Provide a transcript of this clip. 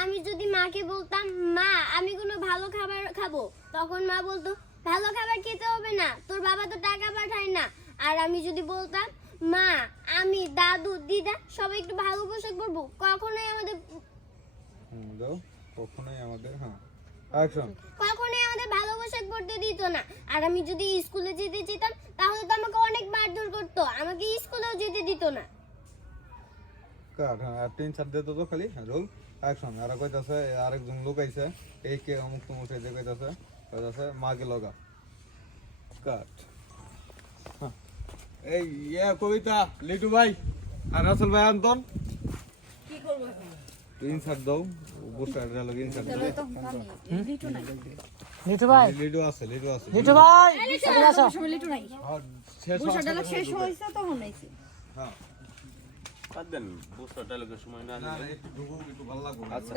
আমি যদি মাকে বলতাম মা আমি কোনো ভালো খাবার খাব তখন মা বলতো ভালো খাবার খেতে হবে না তোর বাবা তো টাকা পাঠায় না। আর আমি যদি বলতাম মা আমি দাদু দিদা সবাই একটু ভালো পোশাক পরবো কখনোই আমাদের কখনোই আমাদের হ্যাঁ। কখনোই আমাদের ভালো পোশাক পরতে দিত না। আর আমি যদি স্কুলে যেতে যেতাম তাহলে তো আমাকে অনেক মারধর করতো আমাকে স্কুলেও যেতে দিত না। কাট হ্যাঁ আর তিন চার দিয়ে তো খালি রোল অ্যাকশন আর কইতাছে আরেকজন লোক আইছে এই কে অমুক তমুক সেই যে কইতাছে কইতাছে মাকে লগা। কাট। হ্যাঁ। এই ইয়া কবিতা লিটু ভাই আর রাসেল ভাই আন্তন কি করব চার দাও বুস্টার তো লিটু নাই। লিটু ভাই। লিডু আছে লিডু আছে। লিটু ভাই। নাই। শেষ হ্যাঁ। বাদ দেন। বুঝতে সময় না। একটু একটু ভালো লাগবে। আচ্ছা।